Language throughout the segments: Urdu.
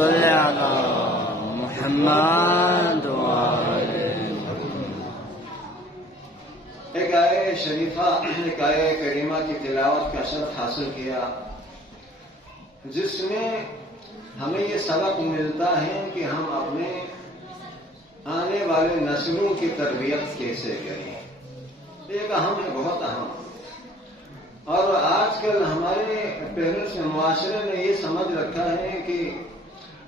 صل على محمد وآل ایک آیے شریفہ ایک آیے کریمہ کی تلاوت کا شرف حاصل کیا، جس میں ہمیں یہ سبق ملتا ہے کہ ہم اپنے آنے والے نسلوں کی تربیت کیسے کریں۔ ایک اہم ہے، بہت اہم۔ اور آج کل ہمارے پیرنٹس میں، معاشرے نے یہ سمجھ رکھا ہے کہ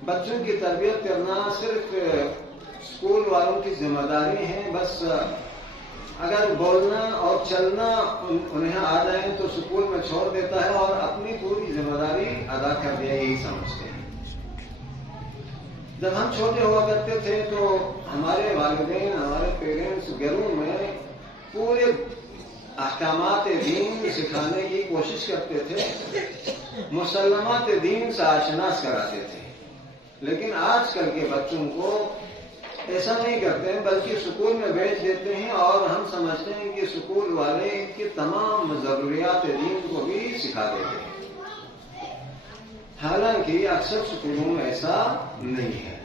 بچوں کی تربیت کرنا صرف اسکول والوں کی ذمہ داری ہے، بس اگر بولنا اور چلنا انہیں آ جائے تو اسکول میں چھوڑ دیتا ہے اور اپنی پوری ذمہ داری ادا کر دیا، یہی سمجھتے ہیں۔ جب ہم چھوٹے ہوا کرتے تھے تو ہمارے والدین، ہمارے پیرنٹس گھروں میں پورے احکامات دین سکھانے کی کوشش کرتے تھے، مسلمات دین سے آشناس کراتے تھے۔ لیکن آج کل کے بچوں کو ایسا نہیں کرتے ہیں، بلکہ سکول میں بھیج دیتے ہیں اور ہم سمجھتے ہیں کہ سکول والے ان کی تمام ضروریات دین کو بھی سکھا دیتے ہیں، حالانکہ اکثر سکولوں میں ایسا نہیں ہے،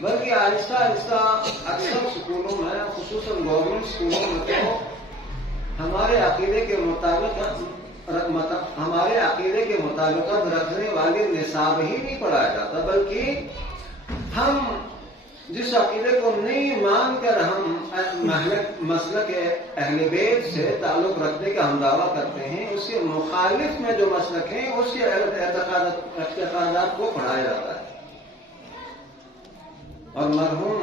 بلکہ آہستہ آہستہ اکثر سکولوں میں، خصوصاً گورنمنٹ سکولوں میں تو ہمارے عقیدے کے مطابق رکھنے والے نصاب ہی نہیں پڑھایا جاتا، بلکہ ہم جس عقیدے کو نہیں مان کر ہم مسلک اہل بیت سے تعلق رکھنے کا ہم دعویٰ کرتے ہیں، اس کے مخالف میں جو مسلک ہیں اس کے اعتقادات کو پڑھایا جاتا ہے۔ اور مرحوم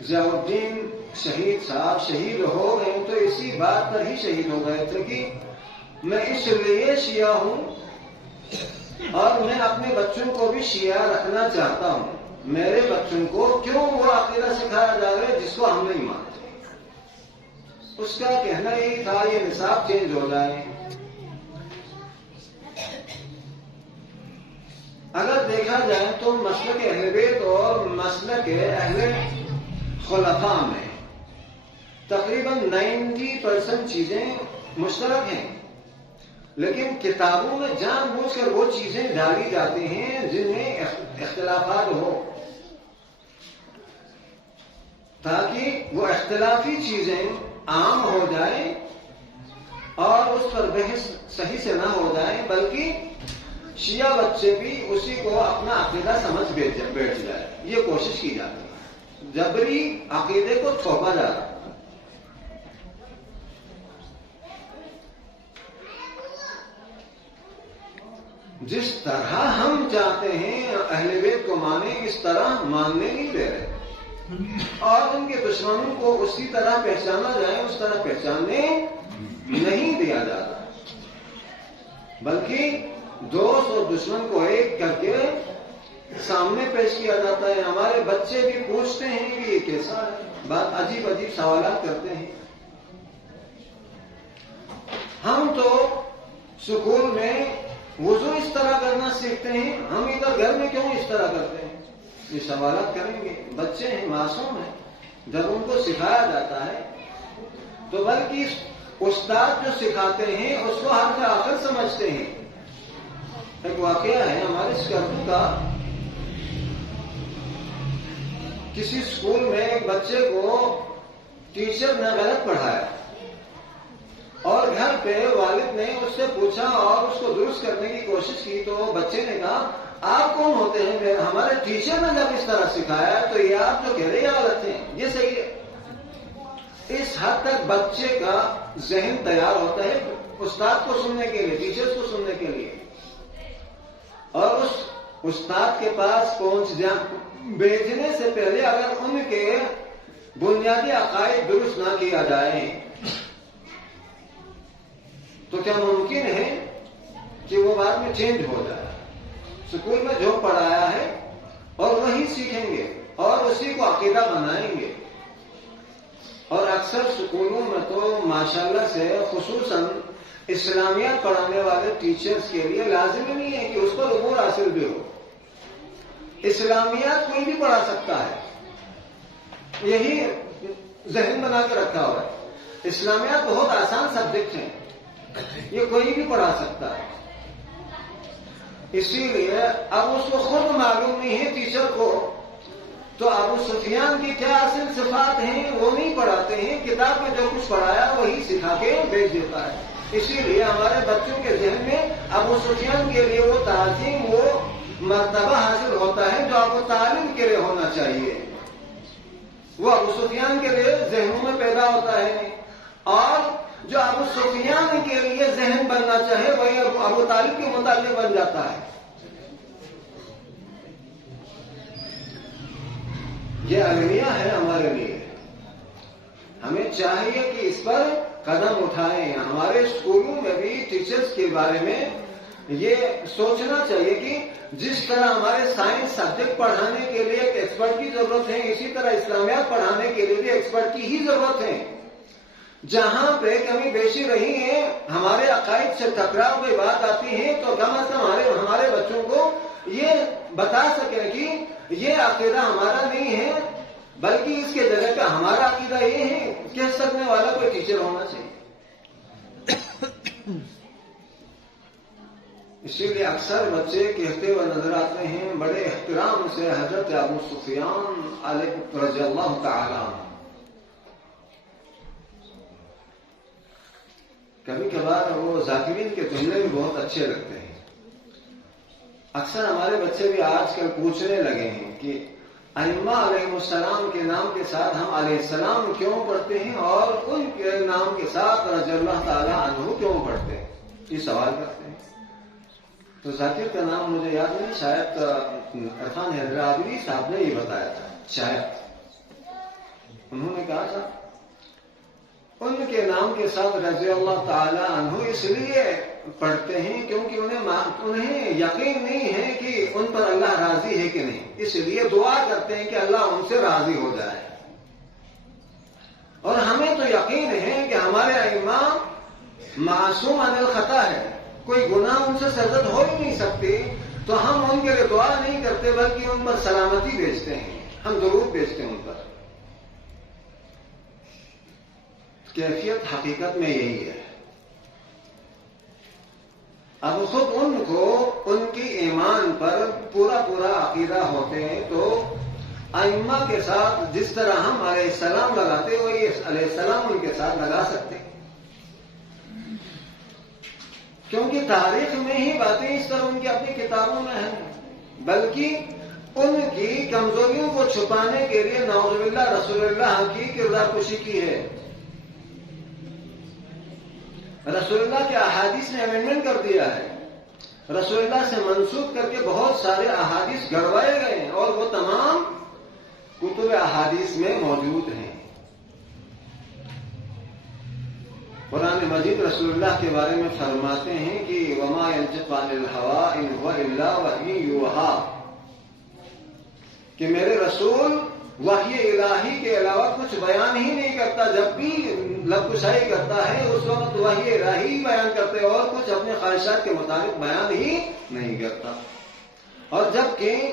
ضیاء الدین شہید صاحب شہید ہو گئے تو اسی بات پر ہی شہید ہو گئے تھے کہ میں اس لیے شیعہ ہوں اور میں اپنے بچوں کو بھی شیعہ رکھنا چاہتا ہوں۔ میرے بچوں کو کیوں وہ عقیدہ سکھایا جا رہا ہے جس کو ہم نہیں مانتے؟ اس کا کہنا یہی تھا یہ نصاب چینج ہو جائے۔ اگر دیکھا جائے تو مسلک اہل بیت اور مسلک اہل خلفاء میں تقریباً 90% چیزیں مشترک ہیں، لیکن کتابوں میں جان بوجھ کر وہ چیزیں ڈالی جاتی ہیں جن میں اختلافات ہو، تاکہ وہ اختلافی چیزیں عام ہو جائیں اور اس پر بحث صحیح سے نہ ہو جائے، بلکہ شیعہ بچے بھی اسی کو اپنا عقیدہ سمجھ بیٹھ جائے، یہ کوشش کی جاتی ہے، جبری عقیدے کو تھوپا جا رہا ہے۔ جس طرح ہم چاہتے ہیں اہل بیت کو مانیں، اس طرح ماننے نہیں دے رہے، اور ان کے دشمنوں کو اسی طرح پہچانا جائے اس طرح پہچاننے نہیں دیا جاتا، بلکہ دوست اور دشمن کو ایک کر کے سامنے پیش کیا جاتا ہے۔ ہمارے بچے بھی پوچھتے ہیں کہ یہ کیسا ہے، بات عجیب عجیب سوالات کرتے ہیں۔ ہم تو سکول میں وضو اس طرح کرنا سیکھتے ہیں، ہم ادھر گھر میں کیوں اس طرح کرتے ہیں؟ یہ سوالات کریں گے، بچے ہیں، معصوم ہیں۔ جب ان کو سکھایا جاتا ہے تو بلکہ استاد جو سکھاتے ہیں اس کو حرف آخر سمجھتے ہیں۔ ایک واقعہ ہے ہمارے اسکرپو کا، کسی اسکول میں ایک بچے کو ٹیچر نے غلط پڑھایا اور گھر پہ والد نے اس سے پوچھا اور اس کو درست کرنے کی کوشش کی، تو بچے نے کہا آپ کون ہوتے ہیں؟ ہمارے ٹیچر نے جب اس طرح سکھایا ہے تو یہ آپ جو کہہ رہے ہیں غلط ہیں، یہ صحیح ہے۔ اس حد تک بچے کا ذہن تیار ہوتا ہے استاد کو سننے کے لیے، ٹیچرز کو سننے کے لیے، اور اس استاد کے پاس بھیجنے سے پہلے اگر ان کے بنیادی عقائد درست نہ کیا جائے تو کیا ممکن ہے کہ وہ بعد میں چینج ہو جائے؟ سکول میں جو پڑھایا ہے اور وہی سیکھیں گے اور اسی کو عقیدہ بنائیں گے۔ اور اکثر سکولوں میں تو ماشاءاللہ سے خصوصاً اسلامیات پڑھانے والے ٹیچرز کے لیے لازمی نہیں ہے کہ اس پر عبور حاصل بھی ہو۔ اسلامیات کوئی بھی پڑھا سکتا ہے، یہی ذہن بنا کے رکھا ہوا ہے۔ اسلامیات بہت آسان سبجیکٹ ہیں، یہ کوئی بھی پڑھا سکتا ہے۔ اسی لیے اب اس کو خود معلوم نہیں ہے ٹیچر کو، تو ابو سفیان کی کیا اصل صفات ہیں وہ نہیں پڑھاتے ہیں، کتاب میں جو کچھ پڑھایا وہی سکھا کے بھیج دیتا ہے۔ اسی لیے ہمارے بچوں کے ذہن میں ابو سفیان کے لیے وہ تعظیم، وہ مرتبہ حاصل ہوتا ہے جو ابو طالب کے لیے ہونا چاہیے، وہ ابو سفیان کے لیے ذہنوں میں پیدا ہوتا ہے، اور جو ابو سفیان کے لیے ذہن بننا چاہے وہی ابو طالب کے متعلق بن جاتا ہے۔ یہ المیہ ہے ہمارے لیے، ہمیں چاہیے کہ اس پر قدم اٹھائیں۔ ہمارے اسکولوں میں بھی ٹیچرز کے بارے میں یہ سوچنا چاہیے کہ جس طرح ہمارے سائنس سبجیکٹ پڑھانے کے لیے ایک ایکسپرٹ کی ضرورت ہے، اسی طرح اسلامیات پڑھانے کے لیے بھی ایکسپرٹ کی ہی ضرورت ہے۔ جہاں پہ کمی بیشی رہی ہے، ہمارے عقائد سے ٹکراؤ کی بات آتی ہے، تو کم از کم ہمارے بچوں کو یہ بتا سکیں کہ یہ عقیدہ ہمارا نہیں ہے، بلکہ اس کے جگہ پہ ہمارا عقیدہ یہ ہے، کہہ سکنے والا کوئی ٹیچر ہونا چاہیے۔ اسی لیے اکثر بچے کہتے ہوئے نظر آتے ہیں بڑے احترام سے حضرت ابو سفیان علیہ رضی اللہ تعالی عنہ۔ کبھی کبھار وہ ذاکرین کے جملے بھی بہت اچھے لگتے ہیں۔ اکثر ہمارے بچے بھی آج کل پوچھنے لگے ہیں کہ ائمہ علیہ السلام کے نام کے ساتھ ہم علیہ السلام کیوں پڑھتے ہیں اور ان کے نام کے ساتھ رضی اللہ تعالی عنہ کیوں پڑھتے ہیں، یہ سوال کرتے ہیں۔ تو ذاکر کا نام مجھے یاد نہیں، شاید عرفان حیدرآبادی صاحب نے یہ بتایا تھا، شاید انہوں نے کہا تھا ان کے نام کے ساتھ رضی اللہ تعالی عنہ اس لیے پڑھتے ہیں کیونکہ انہیں یقین نہیں ہے کہ ان پر اللہ راضی ہے کہ نہیں، اس لیے دعا کرتے ہیں کہ اللہ ان سے راضی ہو جائے۔ اور ہمیں تو یقین ہے کہ ہمارے ائمہ معصوم عن الخطا ہے، کوئی گناہ ان سے سرزد ہو ہی نہیں سکتی، تو ہم ان کے لیے دعا نہیں کرتے بلکہ ان پر سلامتی بھیجتے ہیں، ہم درود بھیجتے ہیں ان پر۔ کیفیت حقیقت میں یہی ہے۔ اب خود ان کو ان کی ایمان پر پورا عقیدہ ہوتے ہیں، تو ائمہ کے ساتھ جس طرح ہم علیہ السلام لگاتے وہی علیہ السلام ان کے ساتھ لگا سکتے ہیں، کیونکہ تاریخ میں ہی باتیں اس طرح ان کی اپنی کتابوں میں ہیں، بلکہ ان کی کمزوریوں کو چھپانے کے لیے نعوذ باللہ رسول اللہ کی کردار کشی کی ہے۔ رسول اللہ کے احادیث نے امینڈمنٹ کر دیا ہے، رسول اللہ سے منسوخ کر کے بہت سارے احادیث گڑوائے گئے ہیں، اور وہ تمام کتب احادیث میں موجود ہیں۔ قرآن مجید رسول اللہ کے بارے میں فرماتے ہیں کہ وما ينطق عن الهوى ان هو الا وحی یوحی، کہ میرے رسول وحی الہی کے علاوہ کچھ بیان ہی نہیں کرتا، جب بھی لب کشائی کرتا ہے اس وقت وحی الہی بیان کرتے اور کچھ اپنے خواہشات کے مطابق بیان ہی نہیں کرتا۔ اور جبکہ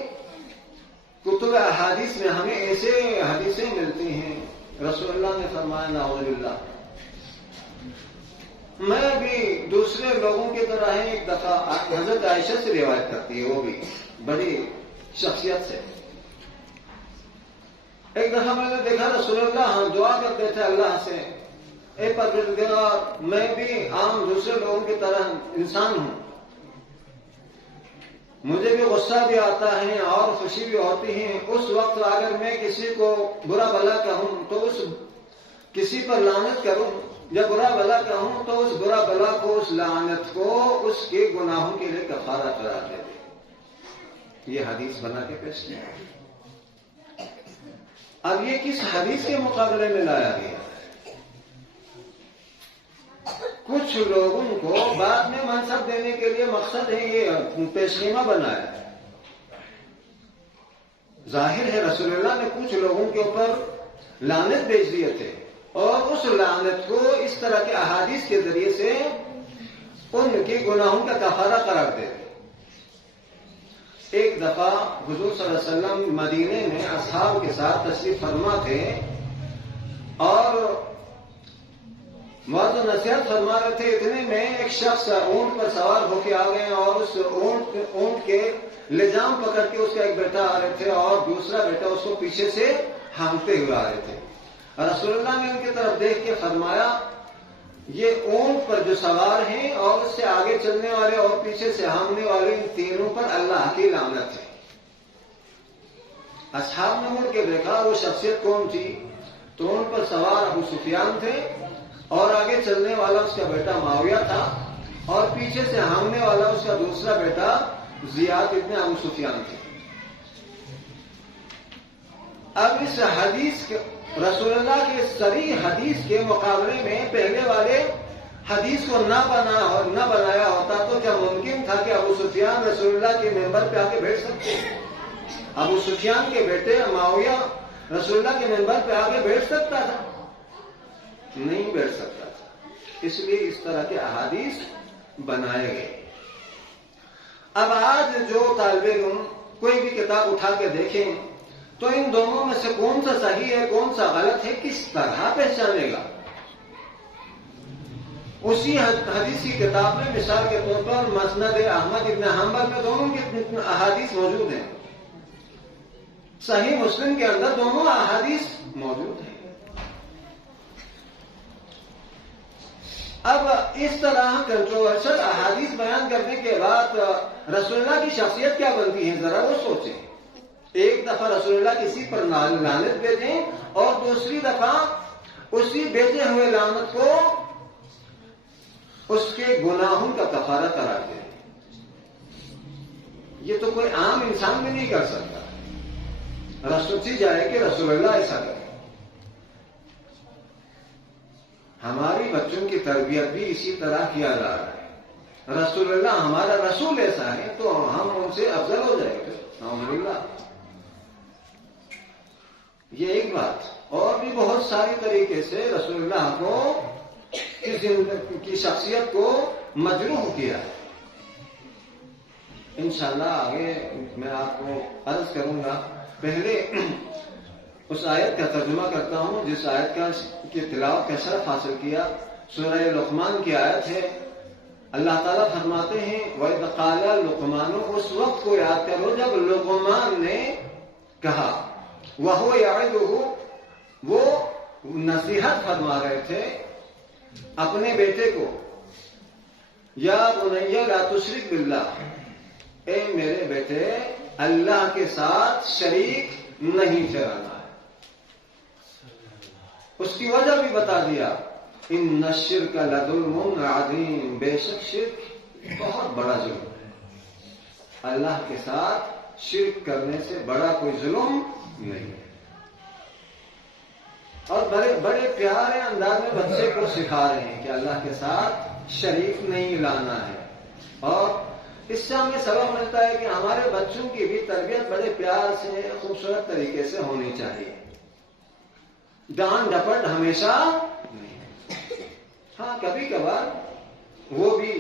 کتب احادیث میں ہمیں ایسے حدیثیں ملتی ہیں، رسول اللہ نے فرمایا نعوذ باللہ، میں بھی دوسرے لوگوں کی طرح ہے، ایک دفعہ حضرت عائشہ سے روایت کرتی ہے، وہ بھی بڑی شخصیت سے، ایک دفعہ میں نے دیکھا رسول اللہ دعا کرتے تھے اللہ سے، اے پروردگار میں بھی عام دوسرے لوگوں کی طرح انسان ہوں، مجھے بھی غصہ بھی آتا ہے اور خوشی بھی ہوتی ہے، اس وقت اگر میں کسی کو برا بھلا کہوں تو اس کسی پر لعنت کروں یا برا بھلا کہوں تو اس برا بھلا کو، اس لعنت کو اس کے گناہوں کے لیے کفارہ قرار دے دے۔ یہ حدیث بنا کے پیش کیا۔ اب یہ کس حدیث کے مقابلے میں لایا گیا؟ کچھ لوگوں کو بعد میں منصب دینے کے لیے مقصد ہے یہ پیشنامہ بنایا ہے۔ ظاہر ہے رسول اللہ نے کچھ لوگوں کے اوپر لعنت بھیج دیے تھے، اور اس لعنت کو اس طرح کے احادیث کے ذریعے سے ان کے گناہوں کا کفارہ قرار دے دے۔ ایک دفعہ حضور صلی اللہ علیہ وسلم مدینے میں اصحاب کے ساتھ تشریف فرما تھے، اور موعظ و نصیحت فرما رہے تھے، اتنے میں ایک شخص اونٹ پر سوار ہو کے آ گئے اور اس اونٹ کے لجام پکڑ کے اس کا ایک بیٹا آ رہے تھے اور دوسرا بیٹا اس کو پیچھے سے ہانکتے ہوئے آ رہے تھے. رسول اللہ نے ان کی طرف دیکھ کے فرمایا یہ اونٹ پر جو سوار ہیں اور اس سے آگے چلنے والے اور پیچھے سے ہانکنے والے ان تینوں پر اللہ کی لعنت ہے. اصحاب نے مڑ کے دیکھا وہ شخصیت کون تھی، تو اونٹ پر سوار ابو سفیان تھے اور آگے چلنے والا اس کا بیٹا معاویہ تھا اور پیچھے سے ہانکنے والا اس کا دوسرا بیٹا زیاد ابن ابو سفیان تھے. اب اس حدیث کے رسول اللہ کے صریح حدیث کے مقابلے میں پہلے والے حدیث کو نہ بنایا ہوتا تو کیا ممکن تھا کہ ابو سفیان رسول اللہ کے ممبر پہ آ کے بیٹھ سکتے؟ ابو سفیان کے بیٹے معاویہ رسول اللہ کے ممبر پہ آ کے بیٹھ سکتا تھا؟ نہیں بیٹھ سکتا تھا. اس لیے اس طرح کے احادیث بنائے گئے. اب آج جو طالب علم کوئی بھی کتاب اٹھا کے دیکھیں تو ان دونوں میں سے کون سا صحیح ہے کون سا غلط ہے کس طرح پہچانے گا؟ اسی حدیث کی کتاب میں مثال کے طور پر مسند احمد ابن حنبل میں دونوں کی احادیث موجود ہیں. صحیح مسلم کے اندر دونوں احادیث موجود ہیں. اب اس طرح کنٹروورشل احادیث بیان کرنے کے بعد رسول اللہ کی شخصیت کیا بنتی ہے ذرا وہ سوچیں. ایک دفعہ رسول اللہ کسی پر لعنت بھیجیں اور دوسری دفعہ اسی بھیجے ہوئے لعنت کو اس کے گناہوں کا کفارہ قرار دیں. یہ تو کوئی عام انسان بھی نہیں کر سکتا. سوچی جائے کہ رسول اللہ ایسا کرے. ہماری بچوں کی تربیت بھی اسی طرح کیا جا رہا ہے. رسول اللہ ہمارا رسول ایسا ہے تو ہم ان سے افضل ہو جائیں گے. الحمدللہ. یہ ایک بات. اور بھی بہت ساری طریقے سے رسول اللہ کو کی شخصیت کو مجروح کیا ہے. انشاءاللہ آگے میں آپ کو عرض کروں گا. پہلے اس آیت کا ترجمہ کرتا ہوں جس آیت کی تلاوت کا شرف حاصل کیا. سورہ لقمان کی آیت ہے. اللہ تعالیٰ فرماتے ہیں وَإِذْ قَالَ لُقْمَانُ، اس وقت کو یاد کرو جب لقمان نے کہا. وَهُوَ يَعِظُهُ، وہ نصیحت فرما رہے تھے اپنے بیٹے کو. یا بنی لا تشرک باللہ، اے میرے بیٹے اللہ کے ساتھ شریک نہیں ٹھہرانا ہے. اس کی وجہ بھی بتا دیا. ان الشرک لظلم عظیم، بے شک شرک بہت بڑا ظلم ہے. اللہ کے ساتھ شرک کرنے سے بڑا کوئی ظلم نہیں ہے. اور بڑے پیارے انداز میں بچے کو سکھا رہے ہیں کہ اللہ کے ساتھ شریک نہیں لانا ہے. اور اس سے ہمیں سبق ملتا ہے کہ ہمارے بچوں کی بھی تربیت بڑے پیار سے خوبصورت طریقے سے ہونی چاہیے. ڈانٹ ڈپٹ ہمیشہ نہیں. ہاں کبھی کبھار وہ بھی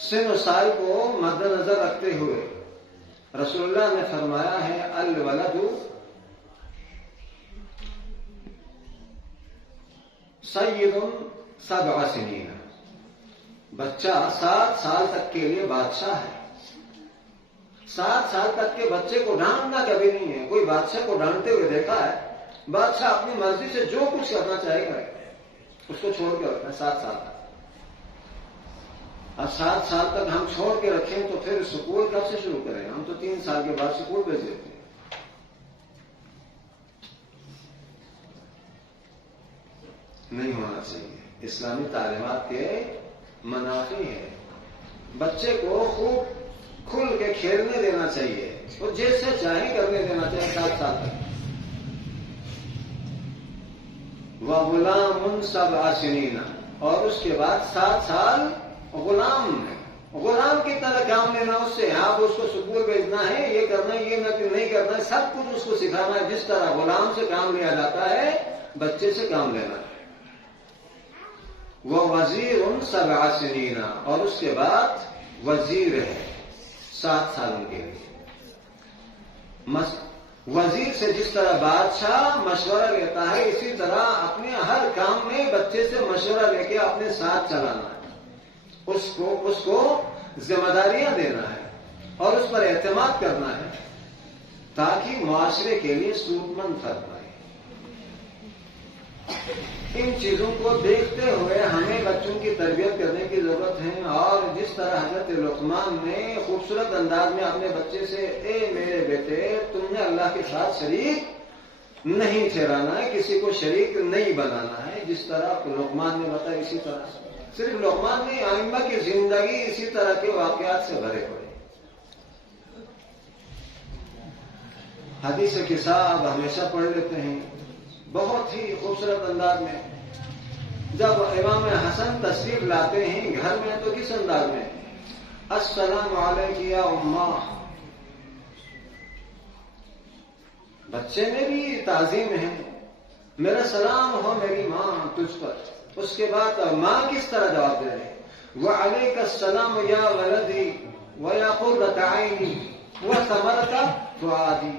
سن و سال کو مد نظر رکھتے ہوئے رسول اللہ نے فرمایا ہے الولد سید 7 سنین، بچہ 7 سال تک کے لیے بادشاہ ہے. 7 سال تک کے بچے کو ڈانٹنا کبھی نہیں ہے. کوئی بادشاہ کو ڈانٹتے ہوئے دیکھا ہے؟ بادشاہ اپنی مرضی سے جو کچھ کرنا چاہے کرے، اس کو چھوڑ کے رکھنا ہے 7 سال تک. اب 7 سال تک ہم چھوڑ کے رکھیں تو پھر سکول کب سے شروع کریں؟ ہم تو 3 سال کے بعد سکول بھیج دیتے ہیں. نہیں ہونا چاہیے. اسلامی تعلیمات کے منافی ہے. بچے کو خوب کھل کے کھیلنے دینا چاہیے، وہ جیسے چاہے کرنے دینا چاہیے 7 سال تک. وَغُلَامٌ 7 سنین، اور اس کے بعد 7 سال غلام کی طرح کام لینا اس سے. آپ اس کو سکول بھیجنا ہے، یہ کرنا ہے، یہ نہیں کرنا ہے، سب کچھ اس کو سکھانا ہے. جس طرح غلام سے کام لیا جاتا ہے بچے سے کام لینا ہے. وہ وزیر 7 سنین، اور اس کے بعد وزیر ہے 7 سالوں کے لیے. وزیر سے جس طرح بادشاہ مشورہ لیتا ہے، اسی طرح اپنے ہر کام میں بچے سے مشورہ لے کے اپنے ساتھ چلانا ہے، اس کو ذمہ داریاں دینا ہے اور اس پر اعتماد کرنا ہے تاکہ معاشرے کے لیے سود مند فرق پائے۔ ان چیزوں کو دیکھتے ہوئے ہمیں بچوں کی تربیت کرنے کی ضرورت ہے، اور جس طرح حضرت لقمان نے خوبصورت انداز میں اپنے بچے سے، اے میرے بیٹے تم نے اللہ کے ساتھ شریک نہیں ٹھہرانا ہے، کسی کو شریک نہیں بنانا ہے، جس طرح لقمان نے بتایا اسی طرح صرف لقمان نہیں، ائمہ کی زندگی اسی طرح کے واقعات سے بھرے پڑے۔ حدیث قصہ اب ہمیشہ پڑھ لیتے ہیں بہت ہی خوبصورت انداز میں۔ جب امام حسن تشریف لاتے ہیں گھر میں تو کس انداز میں، السلام علیک یا اماں، بچے میں بھی تعظیم ہے، میرا سلام ہو میری ماں تجھ پر۔ اس کے بعد ماں کس طرح جواب دے رہے، وعلیک السلام یا ولدی ویا قرۃ عینی وثمرۃ فؤادی،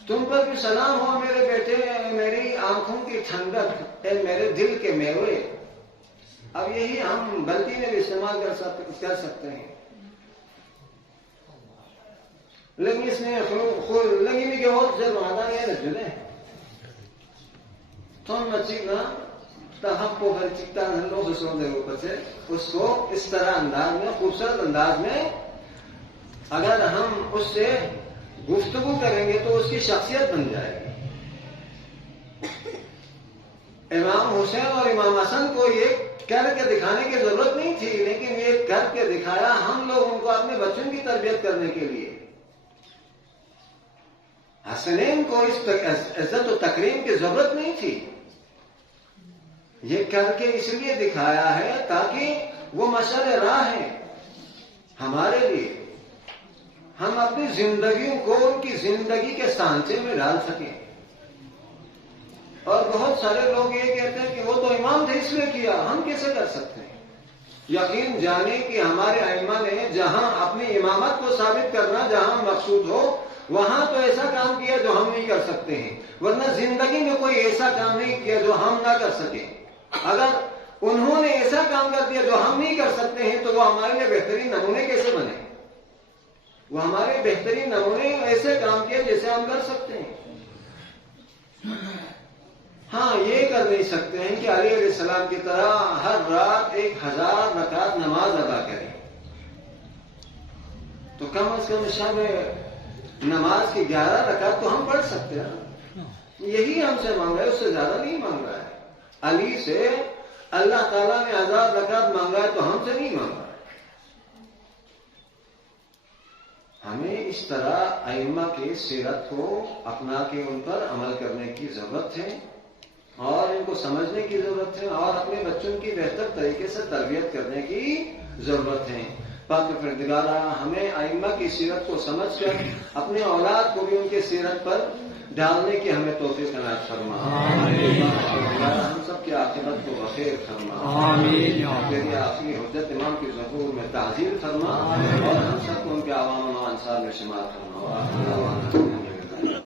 تم پر بھی سلام ہو میرے بیٹے، میری آنکھوں کی ٹھنڈک، اے میرے دل کے میوے۔ اب یہی ہم غلطی میں بھی استعمال کر سکتے ہیں، لیکن اس میں لگی بھی کہ بہت زیادہ مادہ ہے رجلے تم مچینا تہم کو ہر چکتا نلو دوسروں دے اوپر سے، اس کو اس طرح انداز میں، خوبصورت انداز میں اگر ہم اس سے گفتگو کریں گے تو اس کی شخصیت بن جائے گی۔ امام حسین اور امام حسن کو یہ کر کے دکھانے کی ضرورت نہیں تھی، لیکن یہ کر کے دکھایا ہم لوگ ان کو اپنے بچوں کی تربیت کرنے کے لیے۔ حسنین کو اس عزت و تکریم کی ضرورت نہیں تھی، یہ کر کے اس لیے دکھایا ہے تاکہ وہ مشعل راہ ہے ہمارے لیے، ہم اپنی زندگیوں کو ان کی زندگی کے سانچے میں ڈال سکیں۔ اور بہت سارے لوگ یہ کہتے ہیں کہ وہ تو امام تھے اس لیے کیا، ہم کیسے کر سکتے ہیں؟ یقین جانے کہ ہمارے ائمہ نے جہاں اپنی امامت کو ثابت کرنا جہاں مقصود ہو، وہاں تو ایسا کام کیا جو ہم نہیں کر سکتے ہیں، ورنہ زندگی میں کوئی ایسا کام نہیں کیا جو ہم نہ کر سکیں۔ اگر انہوں نے ایسا کام کر دیا جو ہم نہیں کر سکتے ہیں تو وہ ہمارے لیے بہترین نمونے کیسے بنے؟ وہ ہمارے بہترین نمونے ایسے کام کیے جیسے ہم کر سکتے ہیں۔ ہاں یہ کر نہیں سکتے ہیں کہ علیہ السلام کی طرح ہر رات 1000 رکعت نماز ادا کریں، تو کم از کم شب نماز کی 11 رکعت تو ہم پڑھ سکتے ہیں، یہی ہم سے مانگ رہا ہے، اس سے زیادہ نہیں مانگ رہا ہے۔ علی سے اللہ تعالیٰ نے 1000 رکعت مانگا ہے تو ہم سے نہیں مانگا ہے۔ ہمیں اس طرح ائمہ کی سیرت کو اپنا کے ان پر عمل کرنے کی ضرورت ہے اور ان کو سمجھنے کی ضرورت ہے اور اپنے بچوں کی بہتر طریقے سے تربیت کرنے کی ضرورت ہے۔ پاک پروردگارہ ہمیں ائمہ کی سیرت کو سمجھ کر اپنے اولاد کو بھی ان کی سیرت پر ڈالنے کی ہمیں توفیق عنایت فرما۔ ہم سب کی عاقبت کو بخیر فرما، تیری آخری حجت امام کی ظہور میں تعزیر فرما، اور ہم سب کو ان کے عوام و انصار میں شمار فرما۔